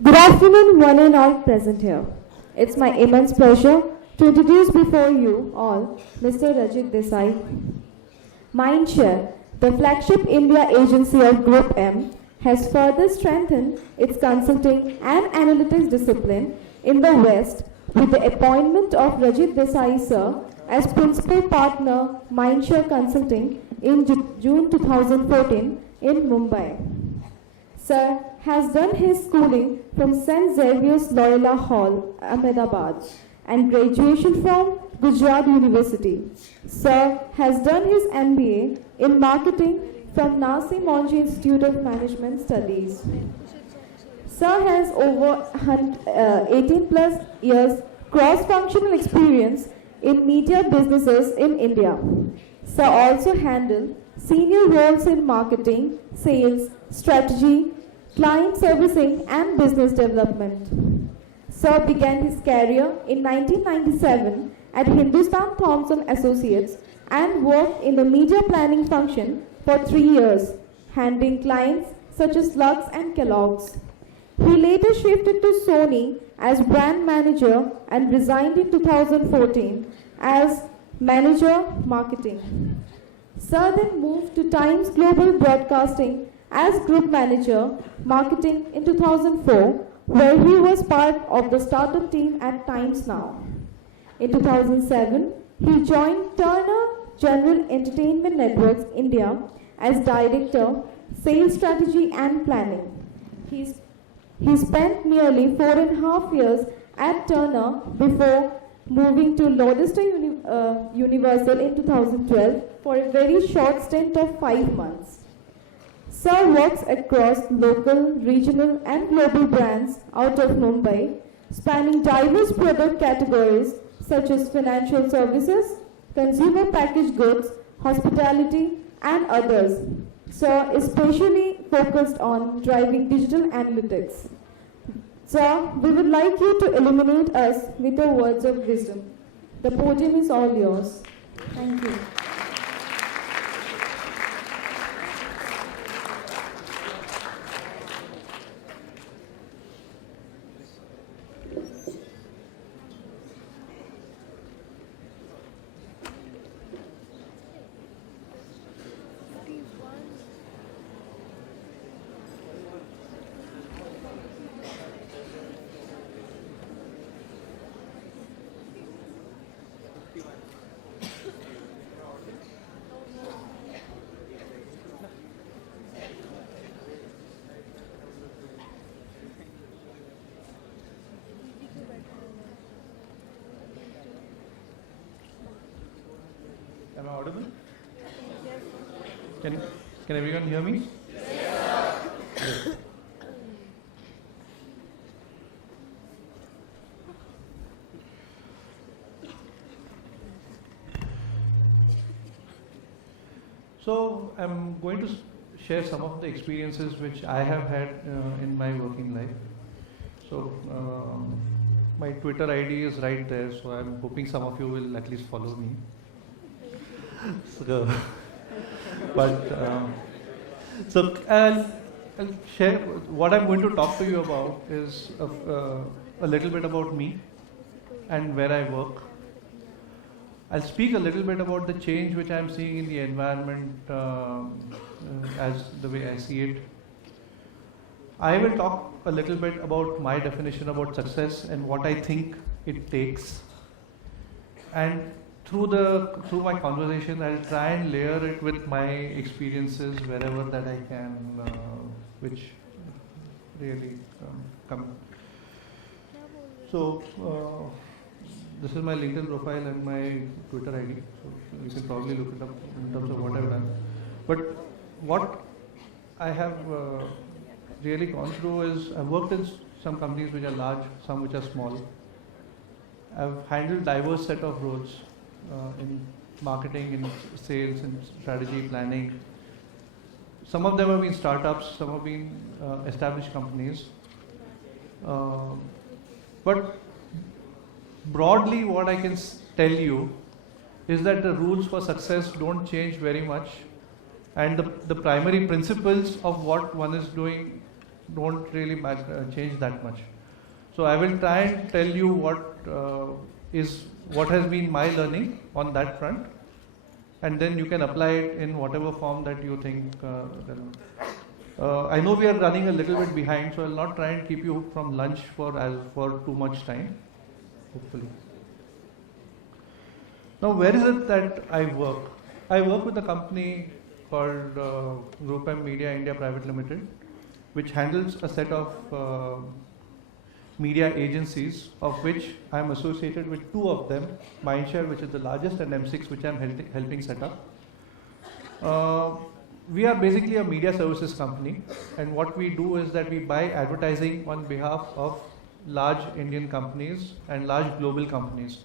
Good afternoon, one and all present here. It's my immense pleasure to introduce before you all Mr. Rajit Desai. Mindshare, the flagship India agency of Group M, has further strengthened its consulting and analytics discipline in the West with the appointment of Rajit Desai sir as principal partner Mindshare Consulting in June 2014 in Mumbai. Sir has done his schooling from St. Xavier's Loyola Hall, Ahmedabad, and graduation from Gujarat University. Sir has done his MBA in marketing from Nasi Monji Institute of Management Studies. Sir has over 18 plus years cross-functional experience in media businesses in India. Sir also handled senior roles in marketing, sales, strategy, client servicing and business development. Sir began his career in 1997 at Hindustan Thompson Associates and worked in the media planning function for 3 years, handling clients such as Lux and Kellogg's. He later shifted to Sony as brand manager and resigned in 2014 as manager marketing. Sir then moved to Times Global Broadcasting as group manager marketing in 2004, where he was part of the startup team at Times Now. In 2007, he joined Turner General Entertainment Networks India as director, sales strategy and planning. He spent nearly 4.5 years at Turner before moving to Lodestar Universal in 2012 for a very short stint of 5 months. Sir works across local, regional and global brands out of Mumbai, spanning diverse product categories such as financial services, consumer packaged goods, hospitality and others. Sir is especially focused on driving digital analytics. Sir, we would like you to illuminate us with your words of wisdom. The podium is all yours. Thank you. Am I audible? Can everyone hear me? Yes. So I'm going to share some of the experiences which I have had in my working life. So my Twitter ID is right there, so I'm hoping some of you will at least follow me. So, so I'll share what I'm going to talk to you about is a little bit about me and where I work. I'll speak a little bit about the change which I'm seeing in the environment as the way I see it. I will talk a little bit about my definition about success and what I think it takes. And through my conversation, I'll try and layer it with my experiences wherever that I can, which really come. So this is my LinkedIn profile and my Twitter ID. So you can probably look it up in terms of what I've done. But what I have really gone through is I've worked in some companies which are large, some which are small. I've handled diverse set of roles. In marketing, in sales, in strategy, planning. Some of them have been startups, some have been established companies. But broadly what I can tell you is that the rules for success don't change very much, and the primary principles of what one is doing don't really change that much. So I will try and tell you what has been my learning on that front, and then you can apply it in whatever form that you think relevant. I know we are running a little bit behind, so I'll not try and keep you from lunch for too much time, hopefully. Now, where is it that I work? I work with a company called Group M Media India Private Limited, which handles a set of media agencies, of which I am associated with two of them, Mindshare, which is the largest, and M6, which I am helping set up. We are basically a media services company, and what we do is that we buy advertising on behalf of large Indian companies and large global companies.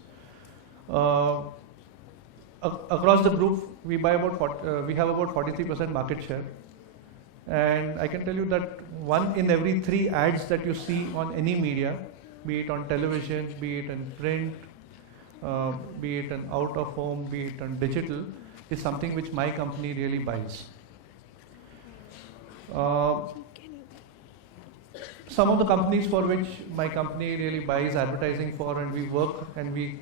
Across the group, we have about 43% market share, and I can tell you that 1 in every 3 ads that you see on any media, be it on television, be it in print, be it in out of home, be it on digital, is something which my company really buys. Some of the companies for which my company really buys advertising for, and we work and we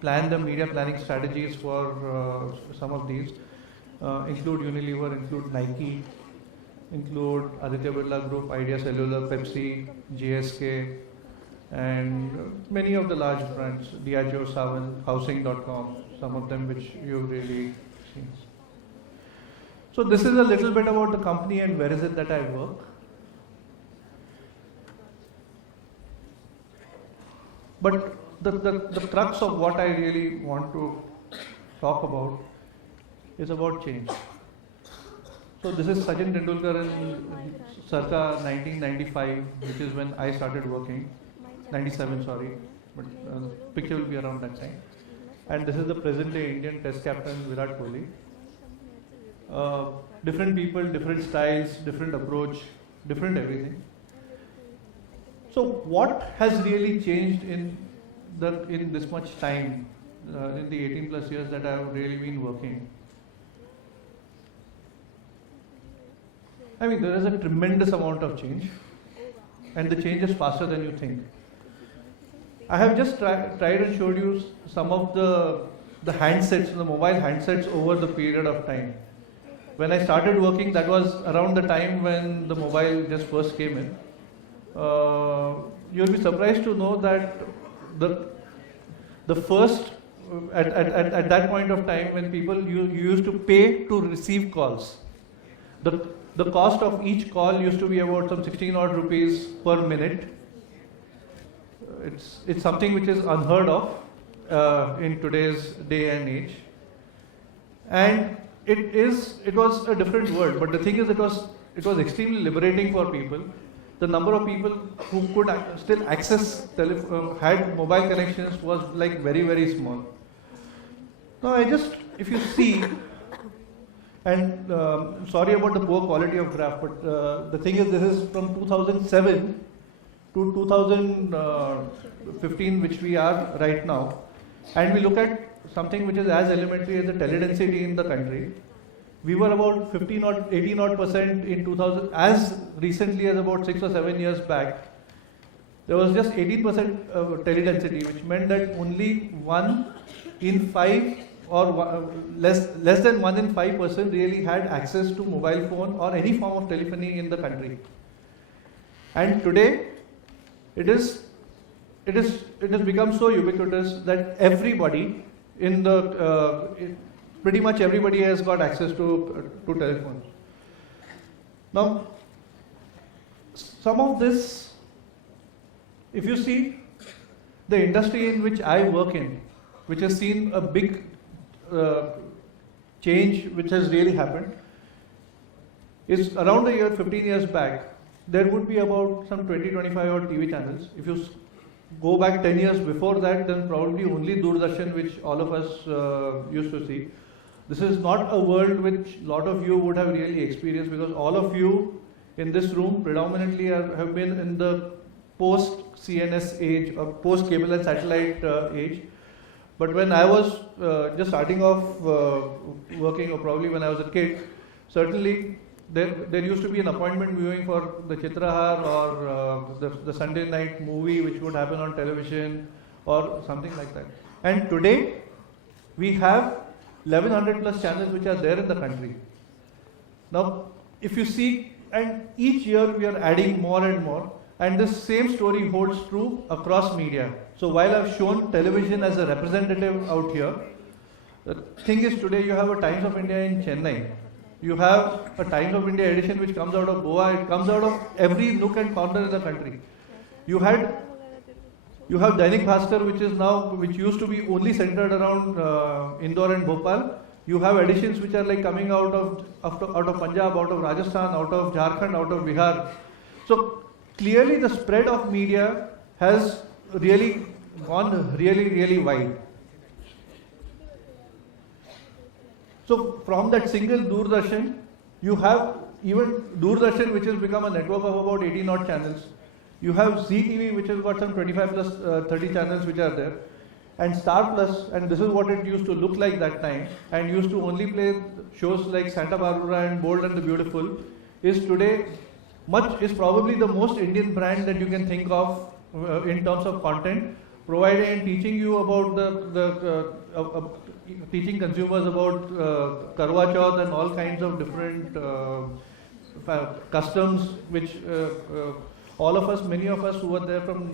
plan the media planning strategies for some of these, include Unilever, include Nike, include Aditya Birla Group, Idea Cellular, Pepsi, GSK, and many of the large brands, Diageo, Savan, Housing.com, some of them which you've really seen. So this is a little bit about the company and where is it that I work. But the crux of what I really want to talk about is about change. So this is Sachin Tendulkar in circa 1995, which is when I started working, 97 sorry, but picture will be around that time. And this is the present day Indian Test captain Virat Kohli. Different people, different styles, different approach, different everything. So what has really changed in this much time, in the 18 plus years that I have really been working? I mean, there is a tremendous amount of change, and the change is faster than you think. I have just tried and showed you some of the handsets, the mobile handsets over the period of time. When I started working, that was around the time when the mobile just first came in. You'll be surprised to know that the first, at that point of time, when people used to pay to receive calls, the cost of each call used to be about some 16 odd rupees per minute. It's something which is unheard of in today's day and age, and it was a different world. But the thing is, it was extremely liberating for people. The number of people who could still access had mobile connections was like very, very small. Now if you see, and sorry about the poor quality of graph, but the thing is, this is from 2007 to 2015, which we are right now, and we look at something which is as elementary as the teledensity in the country. We were about 15 or 18 odd percent in 2000, as recently as about 6 or 7 years back. There was just 18% teledensity, which meant that only 1 in 5 or less than 1 in 5% really had access to mobile phone or any form of telephony in the country. And today, it has become so ubiquitous that everybody pretty much everybody has got access to telephones. Now, some of this, if you see the industry in which I work in, which has seen a big change which has really happened, is around the year 15 years back, there would be about some 20-25 odd TV channels. If you go back 10 years before that, then probably only Doordarshan, which all of us used to see. This is not a world which a lot of you would have really experienced, because all of you in this room predominantly have been in the post-CNS age or post-cable and satellite age. But when I was just starting off working, or probably when I was a kid, certainly there used to be an appointment viewing for the Chitrahar or the Sunday night movie which would happen on television or something like that. And today, we have 1100 plus channels which are there in the country. Now, if you see, and each year we are adding more and more, and this same story holds true across media. So while I've shown television as a representative out here, the thing is today you have a Times of India in Chennai. You have a Times of India edition which comes out of Goa. It comes out of every nook and corner in the country. You have Dainik Bhaskar, which used to be only centered around Indore and Bhopal. You have editions which are like coming out of Punjab, out of Rajasthan, out of Jharkhand, out of Bihar. So clearly the spread of media has really gone really wide. So from that single Doordarshan, you have even Doordarshan, which has become a network of about 18 odd channels. You have Zee TV, which has got some 25 plus 30 channels which are there. And Star Plus, and this is what it used to look like that time, and used to only play shows like Santa Barbara and Bold and the Beautiful, is today is probably the most Indian brand that you can think of in terms of content, providing and teaching you about teaching consumers about Karwa Chauth and all kinds of different customs which all of us, many of us who were there from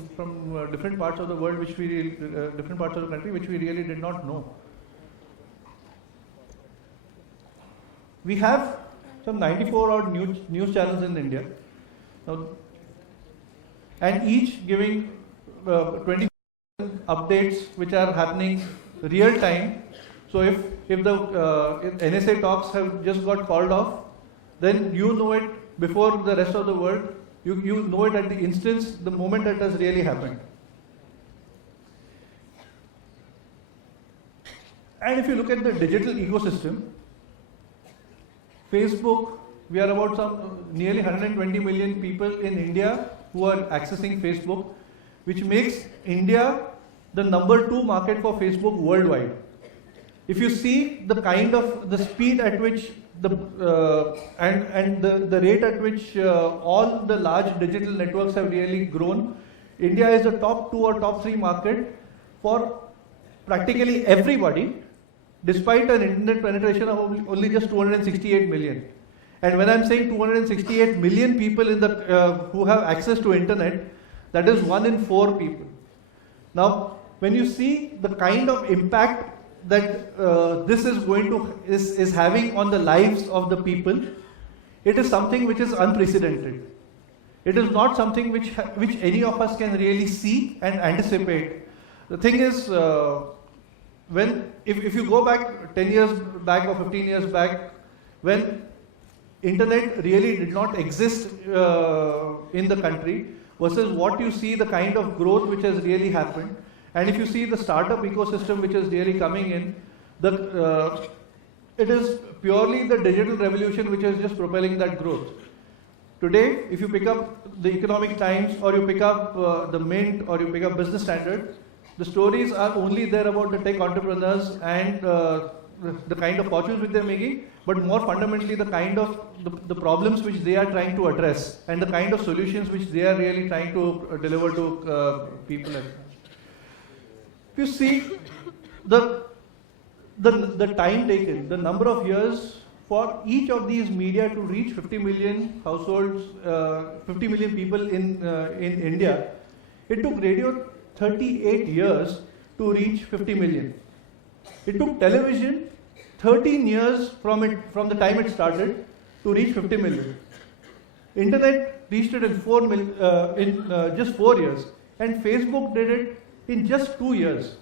different parts of the world, different parts of the country, which we really did not know. We have some 94 odd news channels in India, now, and each giving 20 updates which are happening real time. So if the NSA talks have just got called off, then you know it before the rest of the world. You know it at the instance, the moment it has really happened. And if you look at the digital ecosystem, Facebook, we are about nearly 120 million people in India who are accessing Facebook, which makes India the #2 market for Facebook worldwide. If you see the speed at which and the rate at which all the large digital networks have really grown, India is the top 2 or top 3 market for practically everybody, despite an internet penetration of only just 268 million. And when I'm saying 268 million people who have access to internet, that is 1 in 4 people. Now, when you see the kind of impact that this is having on the lives of the people, it is something which is unprecedented. It is not something which any of us can really see and anticipate. The thing is, if you go back 10 years back or 15 years back, when internet really did not exist in the country, versus what you see, the kind of growth which has really happened. And if you see the startup ecosystem which is really coming in, it is purely the digital revolution which is just propelling that growth. Today, if you pick up the Economic Times, or you pick up the Mint, or you pick up Business Standard, the stories are only there about the tech entrepreneurs and the kind of fortunes which they're making, but more fundamentally the kind of the problems which they are trying to address and the kind of solutions which they are really trying to deliver to people. If you see the time taken, the number of years for each of these media to reach 50 million households, 50 million people in India, it took radio 38 years to reach 50 million. It took television 13 years from the time it started to reach 50 million. Internet reached it in just 4 years, and Facebook did it in just 2 years.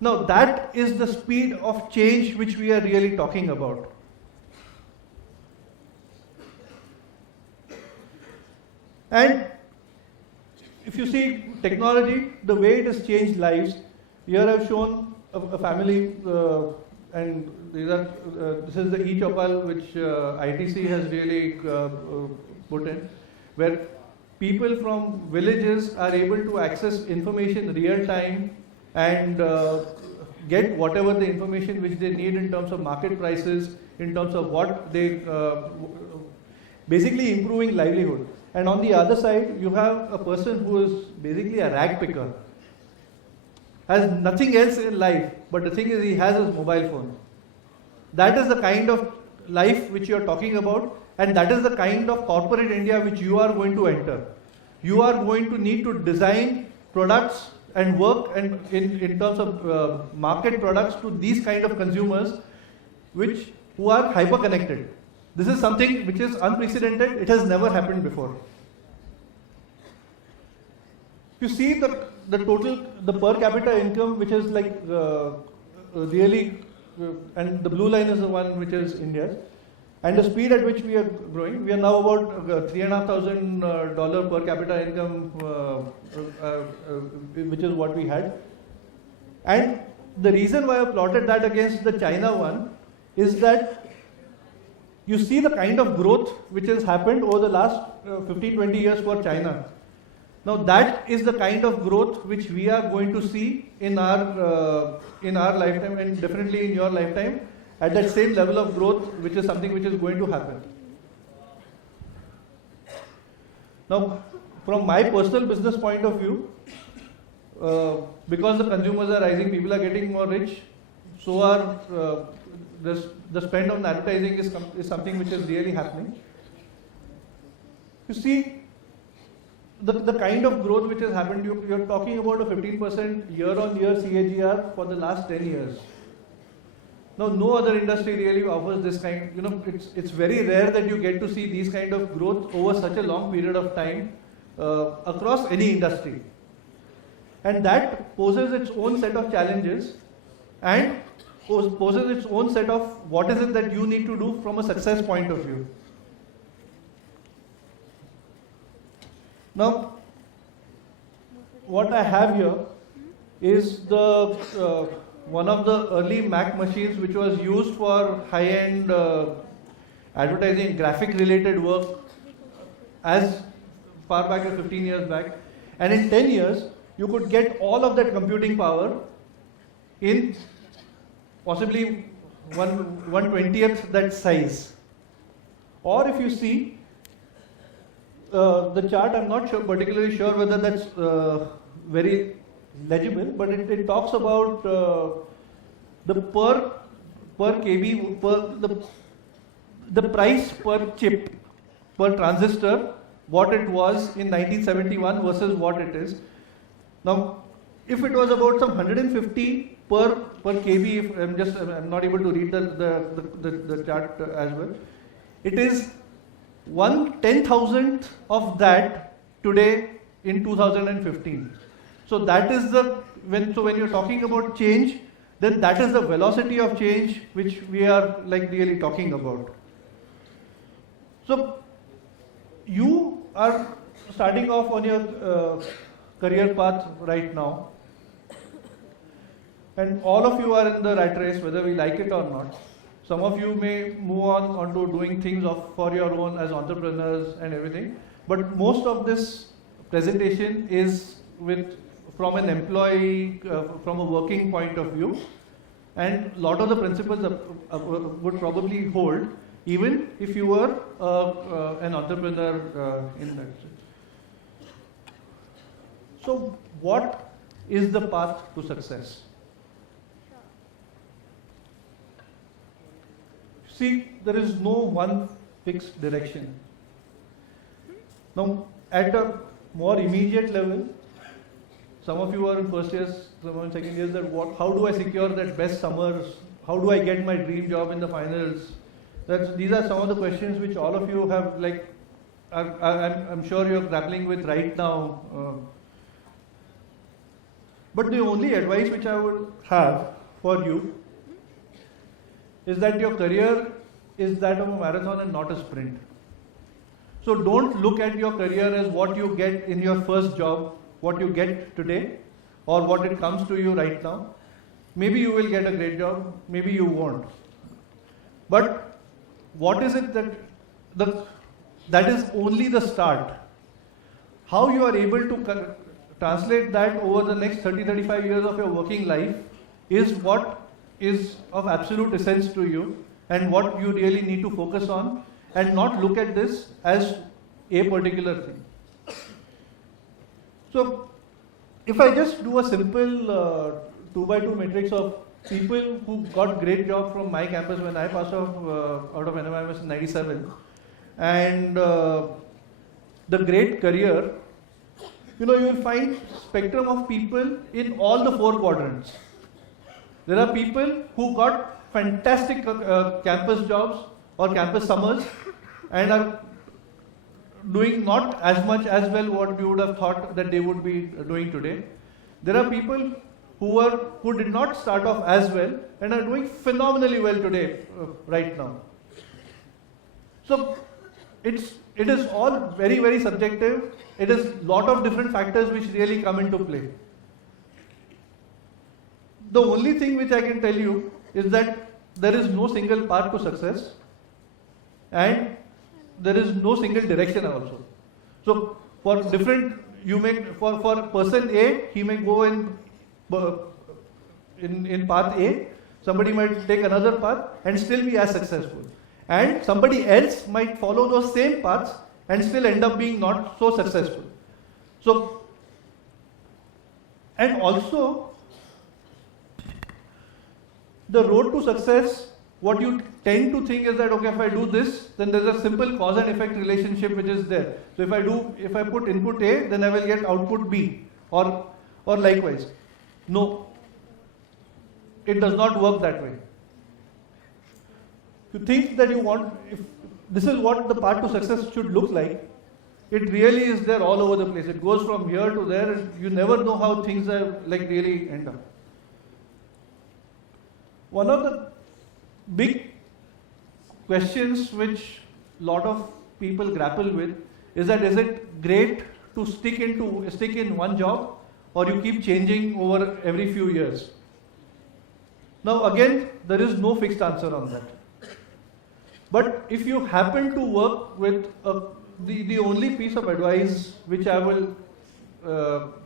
Now that is the speed of change which we are really talking about. And if you see technology, the way it has changed lives, here I've shown a family, and this is the e-Chopal which ITC has really put in, where people from villages are able to access information real time and get whatever the information which they need in terms of market prices, in terms of what they basically improving livelihood. And on the other side, you have a person who is basically a rag picker, has nothing else in life, but the thing is he has his mobile phone. That is the kind of life which you are talking about, and that is the kind of corporate India which you are going to enter. You are going to need to design products and work and in terms of market products to these kind of consumers who are hyper connected. This is something which is unprecedented. It has never happened before. You see the total, the per capita income, which is like really, and the blue line is the one which is India's, and the speed at which we are growing. We are now about $3,500 per capita income, which is what we had. And the reason why I plotted that against the China one is that you see the kind of growth which has happened over the last 15-20 years for China. Now that is the kind of growth which we are going to see in our lifetime, and definitely in your lifetime, at that same level of growth, which is something which is going to happen. Now, from my personal business point of view, because the consumers are rising, people are getting more rich, so are the spend on advertising is something which is really happening. You see, the kind of growth which has happened, you're talking about a 15% year-on-year CAGR for the last 10 years. Now, no other industry really offers this kind. It's very rare that you get to see these kind of growth over such a long period of time across any industry. And that poses its own set of challenges and poses its own set of what is it that you need to do from a success point of view. Now, what I have here is one of the early Mac machines which was used for high-end advertising, graphic-related work as far back as 15 years back. And in 10 years, you could get all of that computing power in possibly 1/20th that size. Or if you see the chart, I'm not particularly sure whether that's very legible, but it talks about the per kb, the price per chip, per transistor, what it was in 1971 versus what it is. Now, if it was about some 150 per kb, I'm not able to read the chart as well. It is 1/10,000th of that today in 2015. So that is when you're talking about change, then that is the velocity of change which we are like really talking about. So you are starting off on your career path right now, and all of you are in the rat race, whether we like it or not. Some of you may move on to doing things for your own as entrepreneurs and everything, but most of this presentation is from an employee, from a working point of view, and a lot of the principles would probably hold even if you were an entrepreneur in that sense. So what is the path to success? See, there is no one fixed direction. Now, at a more immediate level, some of you are in first years, some are in second years, how do I secure that best summers? How do I get my dream job in the finals? These are some of the questions which all of you have, I'm sure you're grappling with right now. But the only advice which I would have for you is that your career is that of a marathon and not a sprint. So don't look at your career as what you get in your first job, what you get today, or what it comes to you right now. Maybe you will get a great job, maybe you won't. But what is it that is only the start? How you are able to translate that over the next 30-35 years of your working life is what is of absolute essence to you, and what you really need to focus on. and not look at this as a particular thing. So, if I just do a simple 2x2 matrix of people who got great job from my campus when I passed off out of NMIMS in 97, and the great career, you will find spectrum of people in all the 4 quadrants. There are people who got fantastic campus jobs or campus summers and are doing not as much as well what we would have thought that they would be doing today. There are people who did not start off as well and are doing phenomenally well today, right now. So it is all very, very subjective. It is a lot of different factors which really come into play. The only thing which I can tell you is that there is no single path to success, and there is no single direction also. So for different, for person A, he may go in path A, somebody might take another path and still be as successful. And somebody else might follow those same paths and still end up being not so successful. So, and also, the road to success, what you tend to think is that, okay, if I do this, then there's a simple cause and effect relationship which is there. So if I put input A, then I will get output B, or likewise. No, it does not work that way. If you think that if this is what the path to success should look like, it really is there all over the place. It goes from here to there, and you never know how things are really end up. One of the big questions which a lot of people grapple with is that, is it great to stick in one job, or you keep changing over every few years? Now again, there is no fixed answer on that. But if you happen to work with the only piece of advice which I will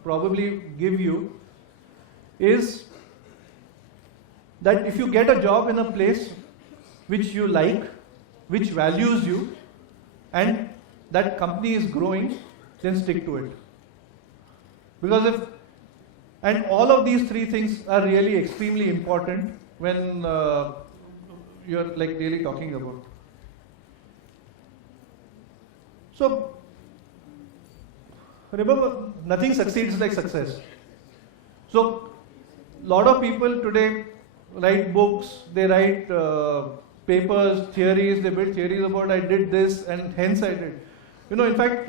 probably give you is that if you get a job in a place which you like, which values you, and that company is growing, then stick to it. Because and all of these 3 things are really extremely important when you're really talking about. So, remember, nothing succeeds like success. So, a lot of people today write books, they write papers, theories, they build theories about I did this and hence I did. In fact,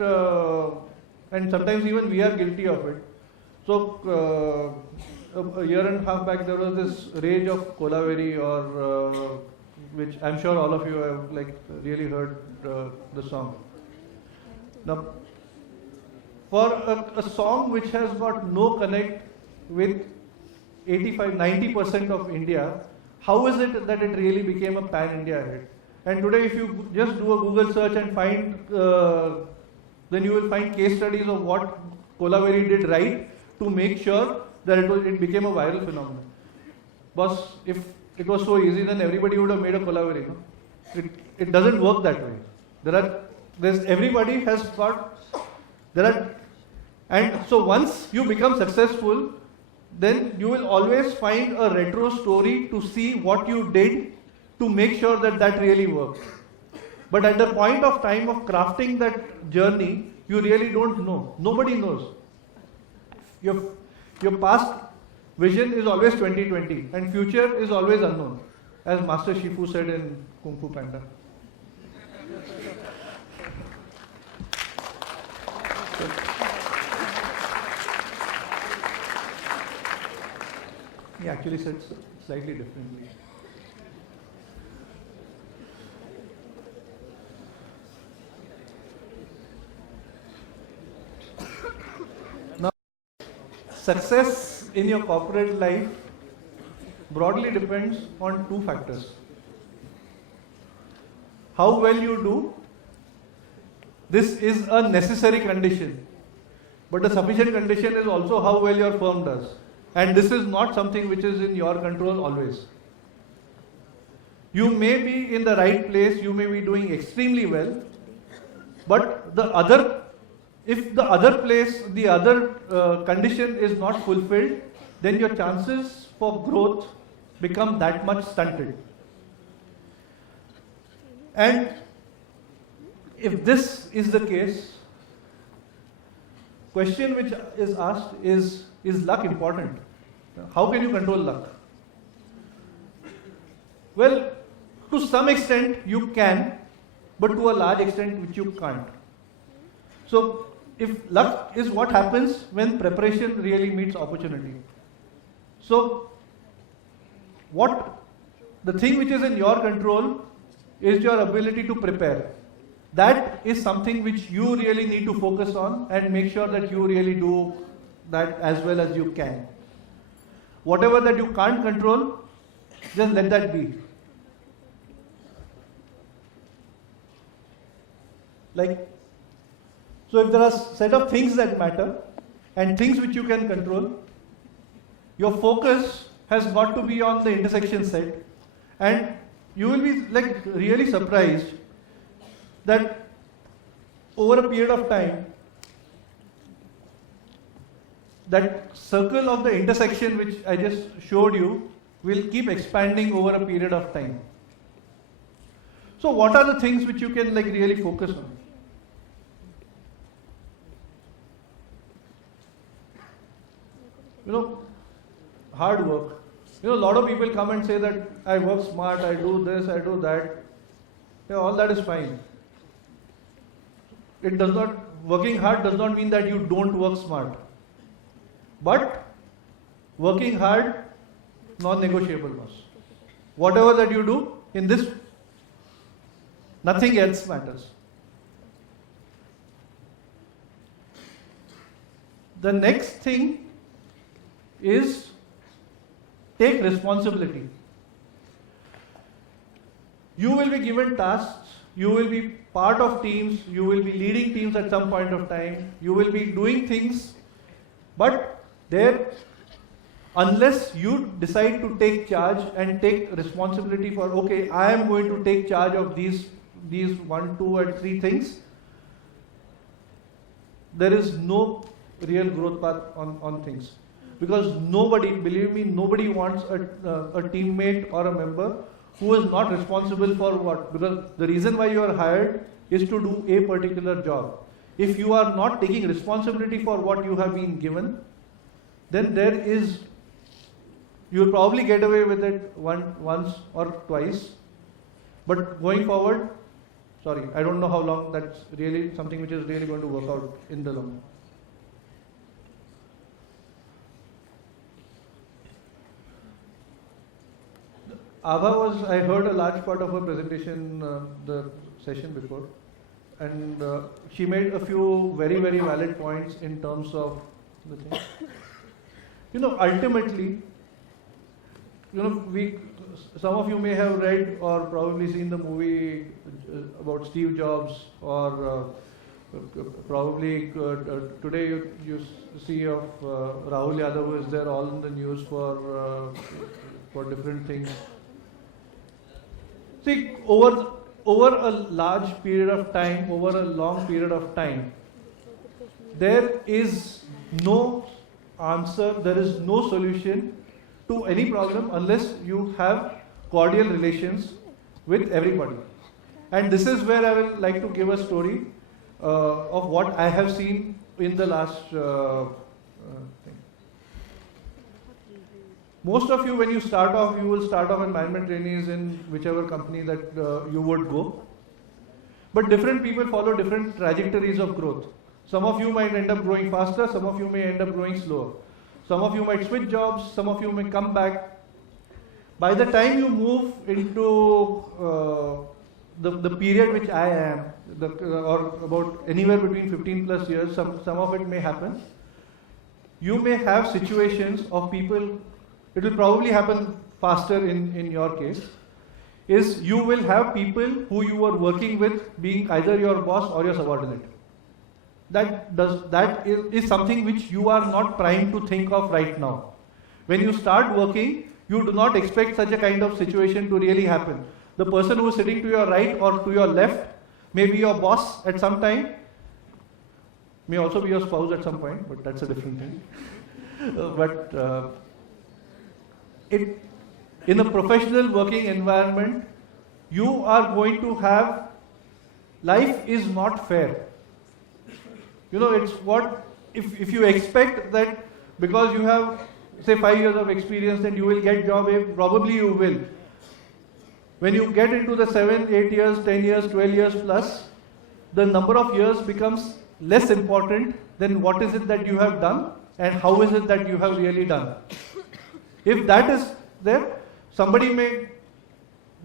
and sometimes even we are guilty of it. So, a year and a half back there was this rage of Kolaveri, or which I'm sure all of you have really heard the song. Now, for a song which has got no connect with 85-90% of India, how is it that it really became a pan-India hit? And today if you just do a Google search and find, then you will find case studies of what Kolaveri did right to make sure that it became a viral phenomenon. Boss, if it was so easy, then everybody would have made a Kolaveri. No? It doesn't work that way. Everybody has got, and so once you become successful, then you will always find a retro story to see what you did to make sure that really worked. But at the point of time of crafting that journey, you really don't know. Nobody knows. Your past vision is always 2020 and future is always unknown, as Master Shifu said in Kung Fu Panda. He actually said slightly differently. Now, success in your corporate life broadly depends on 2 factors. How well you do, this is a necessary condition. But the sufficient condition is also how well your firm does. And this is not something which is in your control always. You may be in the right place, you may be doing extremely well, but if the other place, the other condition is not fulfilled, then your chances for growth become that much stunted. And if this is the case, question which is asked is luck important? How can you control luck? Well, to some extent you can, but to a large extent which you can't. So, if luck is what happens when preparation really meets opportunity. So, the thing which is in your control is your ability to prepare. That is something which you really need to focus on and make sure that you really do that as well as you can. Whatever that you can't control, just let that be. So if there are set of things that matter and things which you can control, your focus has got to be on the intersection set, and you will be really surprised that over a period of time, that circle of the intersection which I just showed you will keep expanding over a period of time. So what are the things which you can really focus on? Hard work. A lot of people come and say that I work smart, I do this, I do that. Yeah, all that is fine. Working hard does not mean that you don't work smart. But working hard, non-negotiable was. Whatever that you do in this, nothing else matters. The next thing is take responsibility. You will be given tasks, you will be part of teams, you will be leading teams at some point of time, you will be doing things, but unless you decide to take charge and take responsibility for, okay, I am going to take charge of these 1, 2 and 3 things, there is no real growth path on things. Because nobody, believe me, nobody wants a teammate or a member who is not responsible for what. Because the reason why you are hired is to do a particular job. If you are not taking responsibility for what you have been given, then you will probably get away with it once or twice. But going forward, I don't know how long that's really something which is really going to work out in the long run. I heard a large part of her presentation, the session before, and she made a few very, very valid points in terms of the thing. Ultimately, some of you may have read or probably seen the movie about Steve Jobs, or probably today you see of Rahul Yadav, who is there all in the news for different things. See, over a large period of time, over a long period of time, there is no answer, there is no solution to any problem unless you have cordial relations with everybody. And this is where I will like to give a story of what I have seen in the last thing. Most of you, when you start off, you will start off in management trainees in whichever company that you would go. But different people follow different trajectories of growth. Some of you might end up growing faster, some of you may end up growing slower. Some of you might switch jobs, some of you may come back. By the time you move into the period which I am, or about anywhere between 15 plus years, some of it may happen. You may have situations of people. It will probably happen faster in your case, is you will have people who you are working with being either your boss or your subordinate. That is something which you are not primed to think of right now. When you start working, you do not expect such a kind of situation to really happen. The person who is sitting to your right or to your left may be your boss at some time, may also be your spouse at some point, but that's a different thing. In a professional working environment, you are going to have, life is not fair. It's what, if you expect that because you have, say, 5 years of experience, then you will get job A, probably you will. When you get into the 7, 8 years, 10 years, 12 years plus, the number of years becomes less important than what is it that you have done and how is it that you have really done. If that is there, somebody may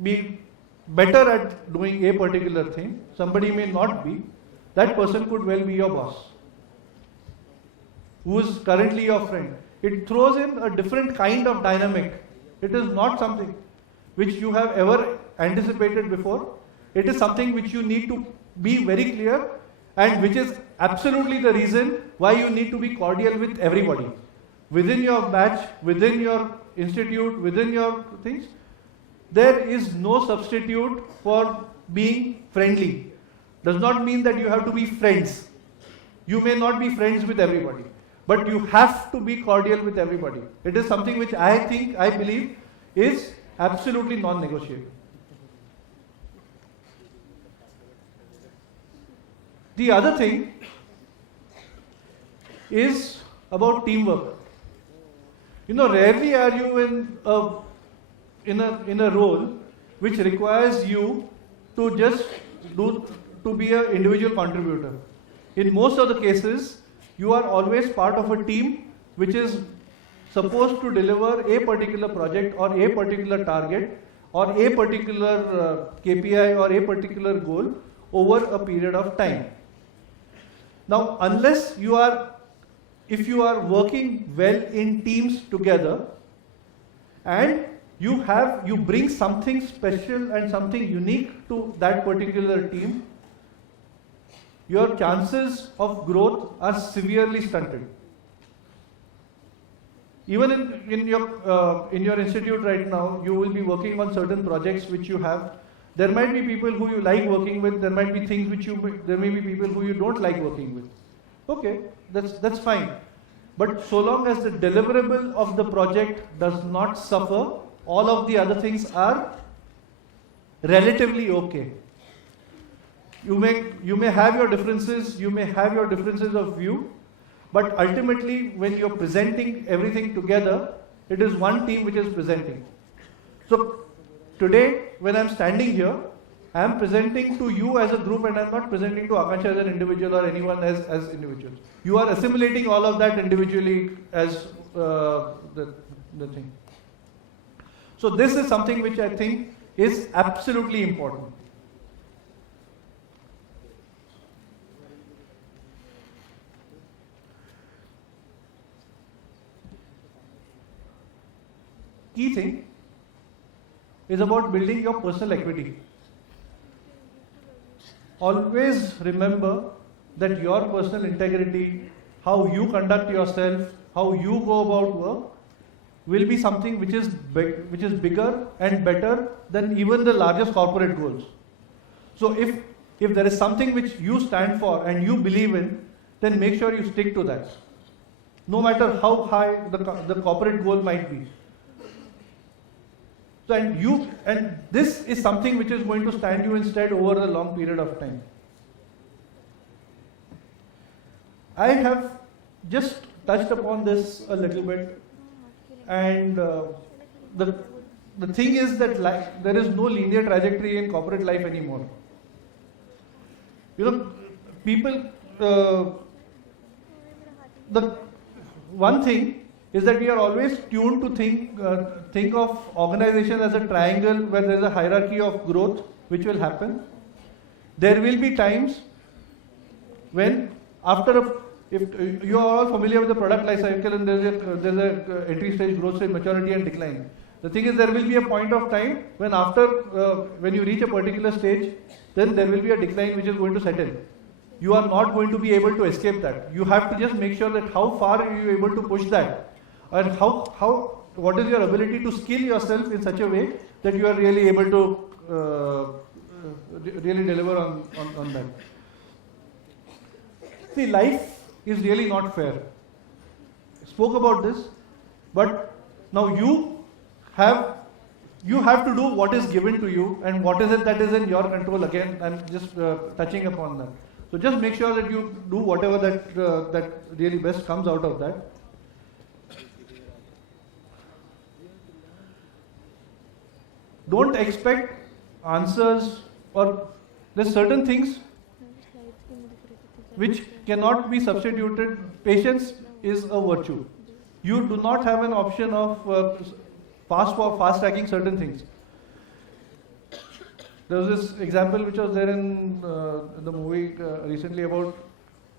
be better at doing a particular thing, somebody may not be. That person could well be your boss, who is currently your friend. It throws in a different kind of dynamic. It is not something which you have ever anticipated before. It is something which you need to be very clear, and which is absolutely the reason why you need to be cordial with everybody. Within your batch, within your institute, within your things, there is no substitute for being friendly. Does not mean that you have to be friends. You may not be friends with everybody, but you have to be cordial with everybody. It is something which I believe is absolutely non-negotiable. The other thing is about teamwork. Rarely are you in a role which requires you to just to be an individual contributor. In most of the cases, you are always part of a team which is supposed to deliver a particular project or a particular target or a particular KPI or a particular goal over a period of time. Now, if you are working well in teams together and you bring something special and something unique to that particular team, your chances of growth are severely stunted. Even in your institute right now, you will be working on certain projects which you have. There might be people who you like working with. There might be things there may be people who you don't like working with. Okay, that's fine. But so long as the deliverable of the project does not suffer, all of the other things are relatively okay. You may have your differences. You may have your differences of view. But ultimately, when you're presenting everything together, it is one team which is presenting. So today, when I'm standing here, I'm presenting to you as a group, and I'm not presenting to Akansha as an individual or anyone as individuals. You are assimilating all of that individually as the thing. So this is something which I think is absolutely important. Key thing is about building your personal equity. Always remember that your personal integrity, how you conduct yourself, how you go about work, will be something which is bigger and better than even the largest corporate goals. So if there is something which you stand for and you believe in, then make sure you stick to that, no matter how high the corporate goal might be. So and this is something which is going to stand you instead over a long period of time. I have just touched upon this a little bit, and the thing is that there is no linear trajectory in corporate life anymore. People. The one thing is that we are always tuned to think of organization as a triangle where there is a hierarchy of growth which will happen. There will be times when if you are all familiar with the product life cycle, and there's a entry stage, growth stage, maturity and decline. The thing is, there will be a point of time when when you reach a particular stage, then there will be a decline which is going to set in. You are not going to be able to escape that. You have to just make sure that how far are you able to push that, and what is your ability to skill yourself in such a way that you are really able to really deliver on that. See, life is really not fair. Spoke about this, but now you have to do what is given to you, and what is it that is in your control. Again, I'm just touching upon that. So just make sure that you do whatever that really best comes out of that. Don't expect answers, or there's certain things which cannot be substituted. Patience is a virtue. You do not have an option of fast tracking certain things. There was this example which was there in the movie recently about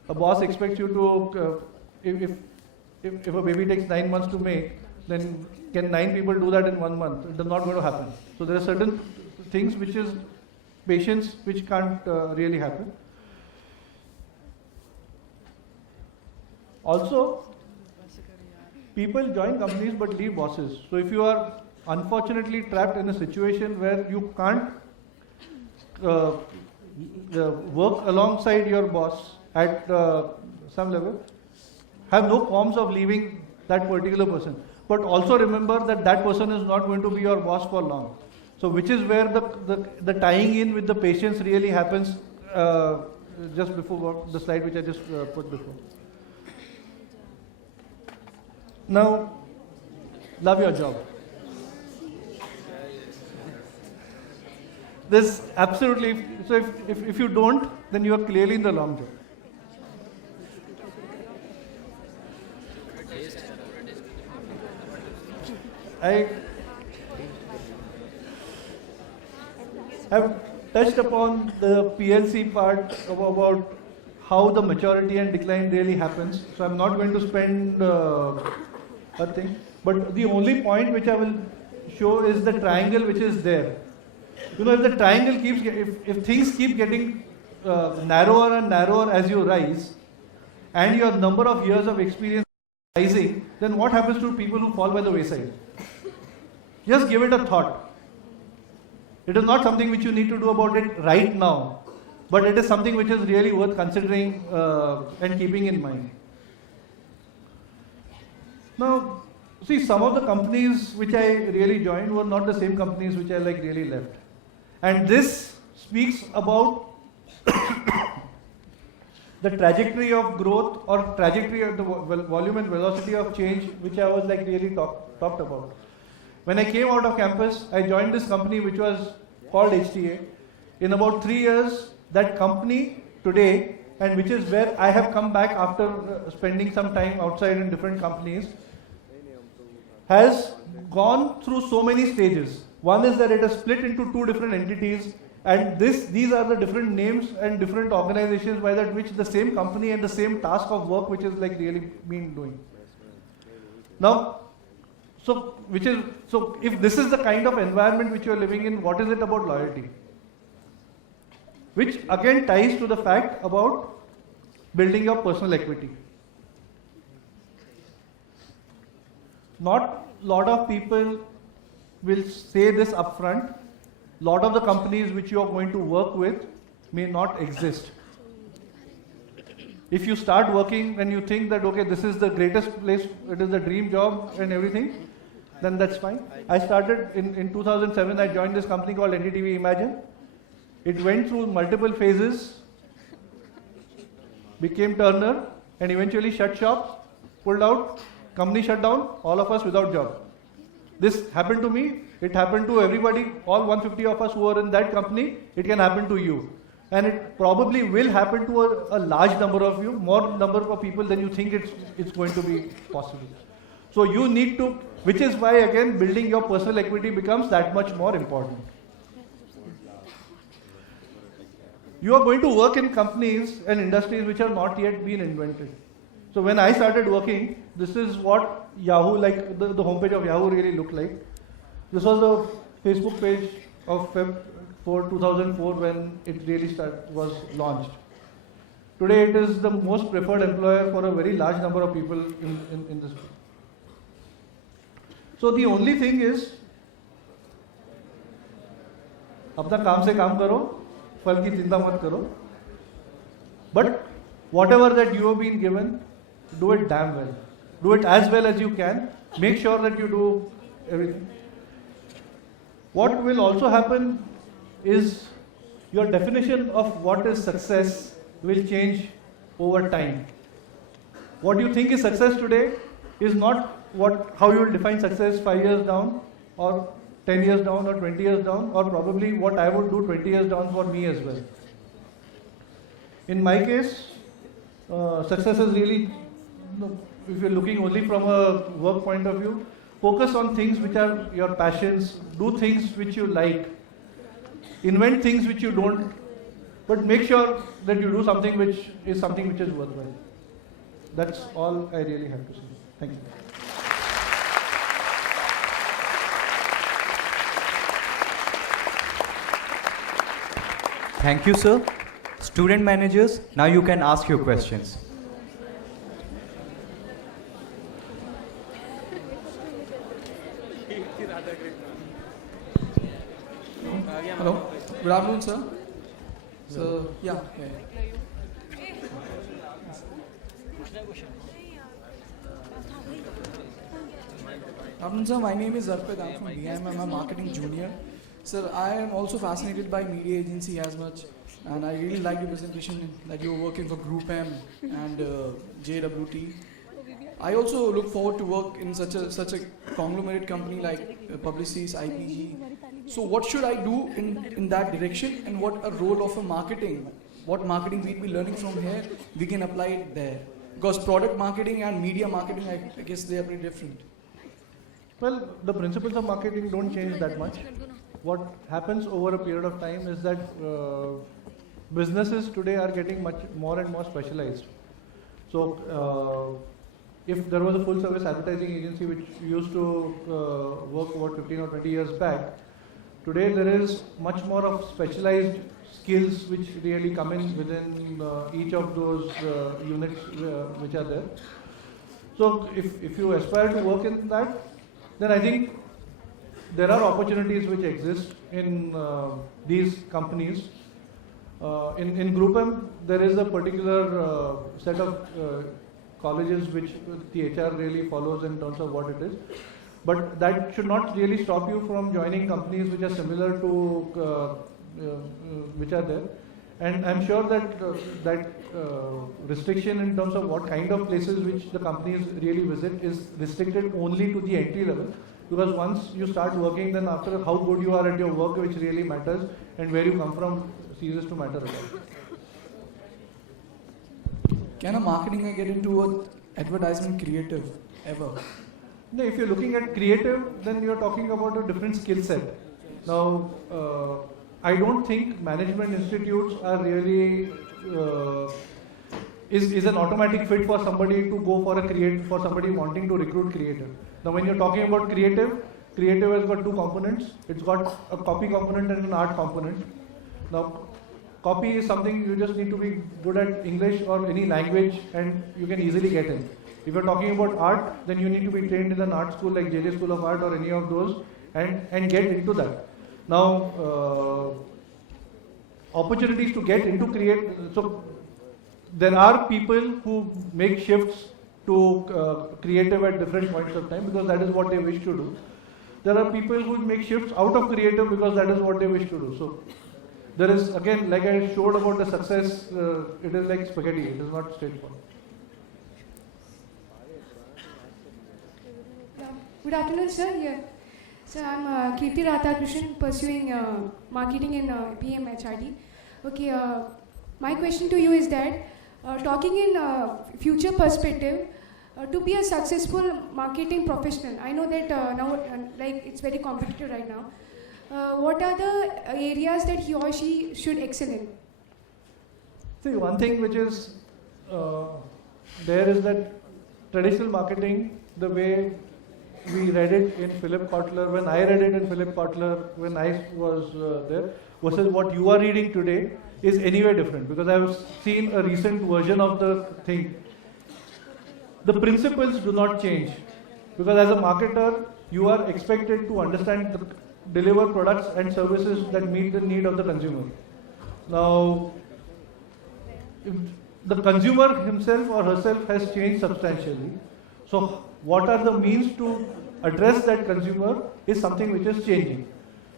a boss expects you to, if a baby takes 9 months to make, then can 9 people do that in 1 month? It is not going to happen. So there are certain things which is patience which can't really happen. Also, people join companies but leave bosses. So if you are unfortunately trapped in a situation where you can't work alongside your boss at some level, have no qualms of leaving that particular person. But also remember that that person is not going to be your boss for long. So which is where the tying in with the patience really happens, just before the slide which I just put before. Now, love your job. This absolutely, so if you don't, then you are clearly in the long job. I have touched upon the PLC part about how the maturity and decline really happens. So I'm not going to spend a thing. But the only point which I will show is the triangle which is there. You know, if the triangle keeps, if things keep getting narrower and narrower as you rise, and your number of years of experience rising, then what happens to people who fall by the wayside? Just give it a thought. It is not something which you need to do about it right now, but it is something which is really worth considering and keeping in mind. Now, see, some of the companies which I really joined were not the same companies which I really left. And this speaks about the trajectory of growth, or trajectory of the volume and velocity of change which I was really talked about. When I came out of campus, I joined this company which was called HTA. In about 3 years, that company today, and which is where I have come back after spending some time outside in different companies, has gone through so many stages. One is that it has split into 2 different entities, and these are the different names and different organizations by that which the same company and the same task of work which is really been doing. Now, so if this is the kind of environment which you are living in, what is it about loyalty? Which again ties to the fact about building your personal equity. Not a lot of people will say this upfront. Lot of the companies which you are going to work with may not exist. If you start working and you think that, okay, this is the greatest place, it is the dream job and everything, then that's fine. I started in 2007, I joined this company called NDTV Imagine. It went through multiple phases, became Turner, and eventually shut shop, pulled out, company shut down, all of us without job. This happened to me, it happened to everybody, all 150 of us who are in that company, it can happen to you. And it probably will happen to a large number of you, more number of people than you think it's going to be possible. So you need to, which is why again building your personal equity becomes that much more important. You are going to work in companies and industries which have not yet been invented. So when I started working, this is what Yahoo, the homepage of Yahoo really looked like. This was the Facebook page of Feb 4, 2004 when it really was launched. Today it is the most preferred employer for a very large number of people in this. So the only thing is, अपना काम से काम करो, फल की चिंता मत करो. But whatever that you have been given, do it damn well. Do it as well as you can. Make sure that you do everything. What will also happen is your definition of what is success will change over time. What you think is success today is not how you will define success 5 years down, or 10 years down, or 20 years down, or probably what I would do 20 years down for me as well. In my case, success is really, if you're looking only from a work point of view, focus on things which are your passions, do things which you like, invent things which you don't, but make sure that you do something which is worthwhile. That's all I really have to say. Thank you. Thank you, sir. Student managers, now you can ask your questions. Hello. Good afternoon, sir. So, yeah. Afternoon, sir. My name is Arpit. I'm from BIM. I'm a marketing junior. Sir, I am also fascinated by media agency as much, and I really like your presentation that you're working for Group M and JWT. I also look forward to work in such a conglomerate company like Publicis, IPG. So what should I do in that direction, and what a role of a marketing? What marketing we'll be learning from here, we can apply it there. Because product marketing and media marketing, I guess they are pretty different. Well, the principles of marketing don't change that much. What happens over a period of time is that businesses today are getting much more and more specialized. So if there was a full service advertising agency which used to work about 15 or 20 years back, today there is much more of specialized skills which really come in within each of those units which are there. So if you aspire to work in that, then I think there are opportunities which exist in these companies. In Group M, there is a particular set of colleges which the HR really follows in terms of what it is. But that should not really stop you from joining companies which are similar to which are there. And I'm sure that restriction in terms of what kind of places which the companies really visit is restricted only to the entry level. Because once you start working, then after how good you are at your work, which really matters, and where you come from ceases to matter at all. Can a marketing guy get into an advertisement creative ever? No, if you're looking at creative, then you're talking about a different skill set. Now, I don't think management institutes are really is an automatic fit for somebody to go for somebody wanting to recruit creative. Now, when you're talking about creative has got two components. It's got a copy component and an art component. Now, copy is something you just need to be good at English or any language, and you can easily get in. If you're talking about art, then you need to be trained in an art school like JJ School of Art or any of those, and get into that. Now, opportunities to get into so there are people who make shifts to creative at different points of time because that is what they wish to do. There are people who make shifts out of creative because that is what they wish to do. So there is, again, like I showed about the success, it is like spaghetti, it is not straightforward. Good afternoon, sir. Yeah. So I'm Kirti Radhakrishnan, pursuing marketing in PMHRD. Okay, my question to you is that, talking in future perspective, to be a successful marketing professional, I know that now like it's very competitive right now. What are the areas that he or she should excel in? See, one thing which is there is that traditional marketing, the way we read it in Philip Kotler, when I read it in Philip Kotler, when I was there, versus what you are reading today is anyway different, because I have seen a recent version of the thing. The principles do not change, because as a marketer, you are expected to understand deliver products and services that meet the need of the consumer. Now, if the consumer himself or herself has changed substantially. So, what are the means to address that consumer is something which is changing.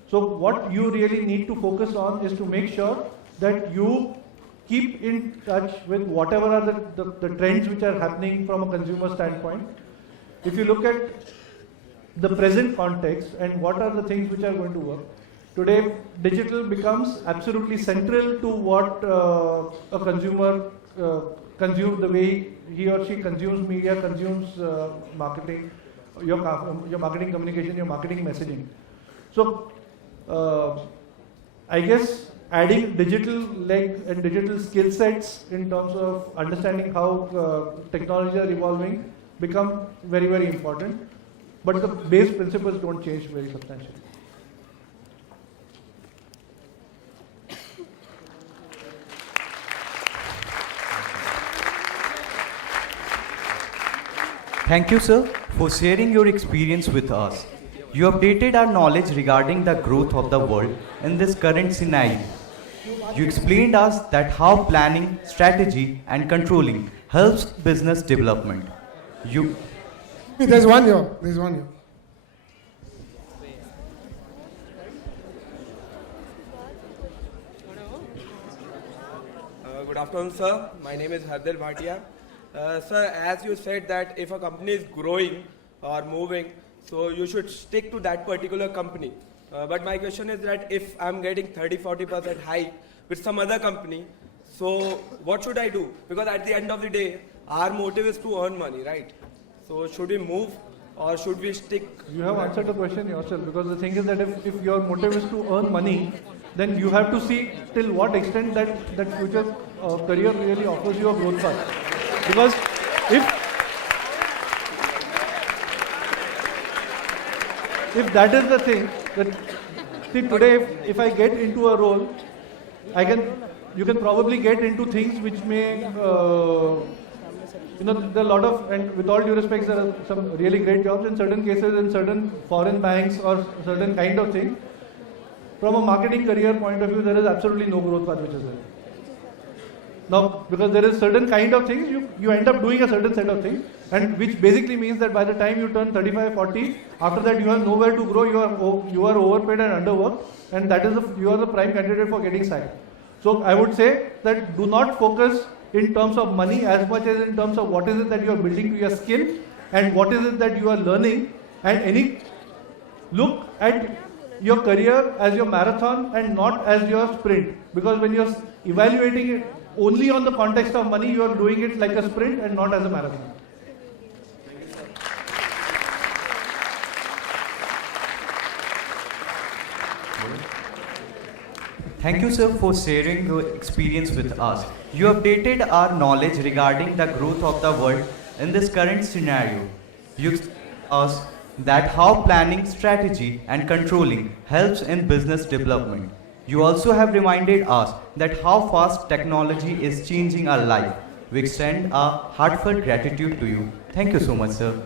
So, what you really need to focus on is to make sure that you keep in touch with whatever are the trends which are happening from a consumer standpoint. If you look at the present context and what are the things which are going to work, today digital becomes absolutely central to what a consumer consumes, the way he or she consumes media, consumes marketing, your marketing communication, your marketing messaging. So, I guess adding digital leg and digital skill sets in terms of understanding how technology are evolving become very, very important. But the base principles don't change very substantially. Thank you, sir, for sharing your experience with us. You updated our knowledge regarding the growth of the world in this current scenario. You explained us that how planning, strategy, and controlling helps business development. There's one here. There's one here. Good afternoon, sir. My name is Hardel Bhatia. Sir, as you said that if a company is growing or moving, so you should stick to that particular company. But my question is that if I'm getting 30-40% hike with some other company, so what should I do? Because at the end of the day, our motive is to earn money, right? So should we move or should we stick? You have answered the question yourself, because the thing is that if your motive is to earn money, then you have to see till what extent that future career really offers you a growth path. Because if that is the thing, that see today if I get into a role, you can probably get into things which may there are a lot of, and with all due respect, there are some really great jobs in certain cases in certain foreign banks or certain kind of thing. From a marketing career point of view, there is absolutely no growth path which is there. Now, because there is certain kind of things, you end up doing a certain set of things, and which basically means that by the time you turn 35, 40, after that you have nowhere to grow, you are overpaid and underworked, and that is you are the prime candidate for getting sacked. So I would say that do not focus in terms of money as much as in terms of what is it that you are building to your skill and what is it that you are learning, and look at your career as your marathon and not as your sprint, because when you are evaluating it only on the context of money, you are doing it like a sprint and not as a marathon. Thank you, sir, for sharing your experience with us. You updated our knowledge regarding the growth of the world in this current scenario. You explained us that how planning, strategy, and controlling helps in business development. You also have reminded us that how fast technology is changing our life. We extend our heartfelt gratitude to you. Thank you so much, sir.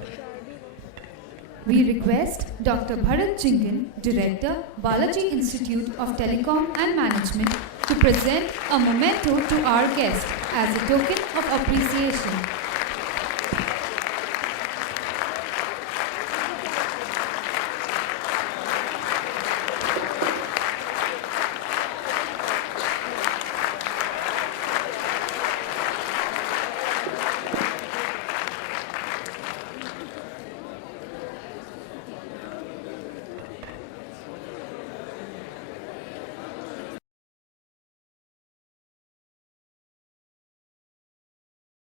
We request Dr. Bharat Chingan, Director, Balaji Institute of Telecom and Management, to present a memento to our guest as a token of appreciation.